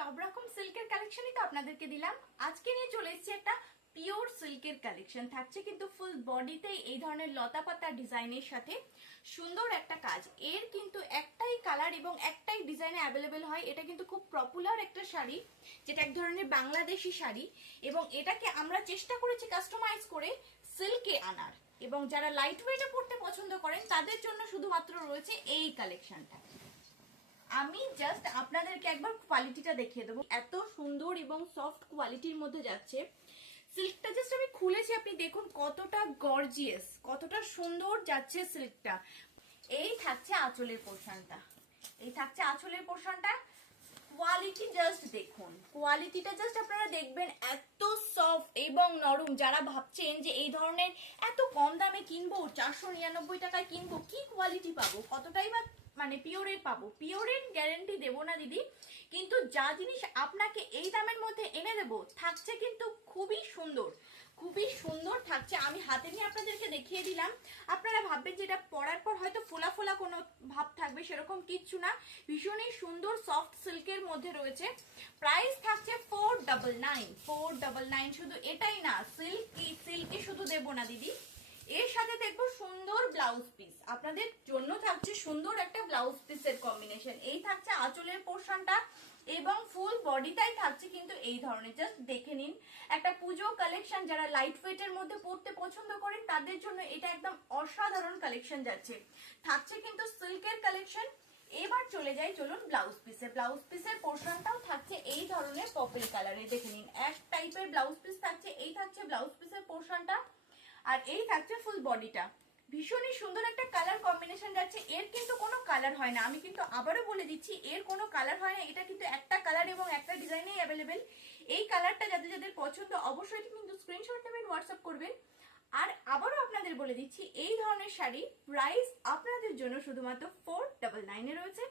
সব রকম সিল্কের কালেকশনই তো আপনাদেরকে দিলাম। আজকে নিয়ে চলে এসেছি একটা পিওর সিল্কের কালেকশন। থাকছে কিন্তু ফুল বডিতেই এই ধরনের লতা পাতা ডিজাইনের সাথে সুন্দর একটা কাজ। এর কিন্তু একটাই কালার এবং একটাই ডিজাইনে অ্যাভেলেবেল হয়। এটা কিন্তু খুব পপুলার একটা শাড়ি, যেটা এক ধরনের বাংলাদেশি শাড়ি, এবং এটাকে আমরা চেষ্টা করেছি কাস্টমাইজ করে সিল্কে আনার। এবং যারা লাইট ওয়েটে পড়তে পছন্দ করেন তাদের জন্য শুধুমাত্র রয়েছে এই কালেকশনটা। আমি জাস্ট আপনাদেরকে একবার কোয়ালিটিটা দেখিয়ে দেবো। এত সুন্দর এবং সফট কোয়ালিটির মধ্যে যাচ্ছে। সিল্কটা জাস্ট আমি খুলেছি, আপনি দেখুন কতটা গর্জিয়াস, কতটা সুন্দর যাচ্ছে সিল্কটা। এই থাকছে আঁচলের পোর্শনটা, এই থাকছে আঁচলের পোর্শনটা। কোয়ালিটি জাস্ট দেখুন, কোয়ালিটিটা জাস্ট আপনারা দেখবেন, এত সফট এবং নরম। যারা ভাবছেন যে এই ধরনের এত কম দামে কিনবো, 499 টাকায় কিনবো, কি কোয়ালিটি পাবো, কতটাই বা মানে পিওরের পাবো, পিওরের গ্যারেন্টি দেবো না দিদি, কিন্তু যা জিনিস আপনাকে এই দামের মধ্যে এনে দেবো থাকছে কিন্তু খুবই সুন্দর, খুবই সুন্দর থাকছে। আমি হাতে নিয়ে আপনাদেরকে দেখিয়ে দিলাম। আপনারা ভাববেন যে এটা পরার পর হয়তো ফোলা ফোলা কোনো ভাব থাকবে, সেরকম কিচ্ছু না। ভীষণই সুন্দর সফট সিল্কের মধ্যে রয়েছে। প্রাইস থাকছে 499, 499। শুধু এটাই না, সিল্কে শুধু দেবো না দিদি, এর সাথে দেখবো সুন্দর ব্লাউজ পিস। আপনাদের জন্য থাকছে সুন্দর একটা ব্লাউজ পিসের কম্বিনেশন। এই থাকছে আঁচলের পোর্শনটা এবং ফুল বডিটাই থাকছে কিন্তু এই ধরনের। জাস্ট দেখে নিন, একটা পুজো কালেকশন। যারা লাইট ওয়েটের মধ্যে পড়তে পছন্দ করেন তাদের জন্য এটা একদম অসাধারণ কালেকশন যাচ্ছে। থাকছে কিন্তু সিল্কের কালেকশন। এবার চলে যাই, চলুন ব্লাউজ পিসে। ব্লাউজ পিসের পোর্শনটাও থাকছে এই ধরনের পার্পল কালারে। দেখে নিন, এক টাইপের ব্লাউজ পিস থাকছে। এই থাকছে ব্লাউজ পিসের পোর্শনটা, আর এই থাকছে ফুল বডিটা। ভীষণই সুন্দর একটা কালার কম্বিনেশন যাচ্ছে। এর কিন্তু কোনো কালার হয় না, আমি কিন্তু আবারও বলে দিচ্ছি, এর কোনো কালার হয় না। এটা কিন্তু একটা কালার এবং একটা ডিজাইনেই অ্যাভেলেবেল। এই কালারটা যাদের যাদের পছন্দ অবশ্যই কিন্তু স্ক্রিনশট নেবেন, হোয়াটসঅ্যাপ করবেন। আর আবারও আপনাদের বলে দিচ্ছি, এই ধরনের শাড়ি প্রাইস আপনাদের জন্য শুধুমাত্র 499 রয়েছে।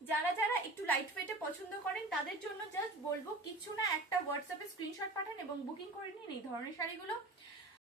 যারা যারা একটু লাইট ওয়েটে পছন্দ করেন তাদের জন্য জাস্ট বলবো, কিছু না, একটা হোয়াটসঅ্যাপে স্ক্রিনশট পাঠান এবং বুকিং করে নিন এই ধরনের শাড়িগুলো।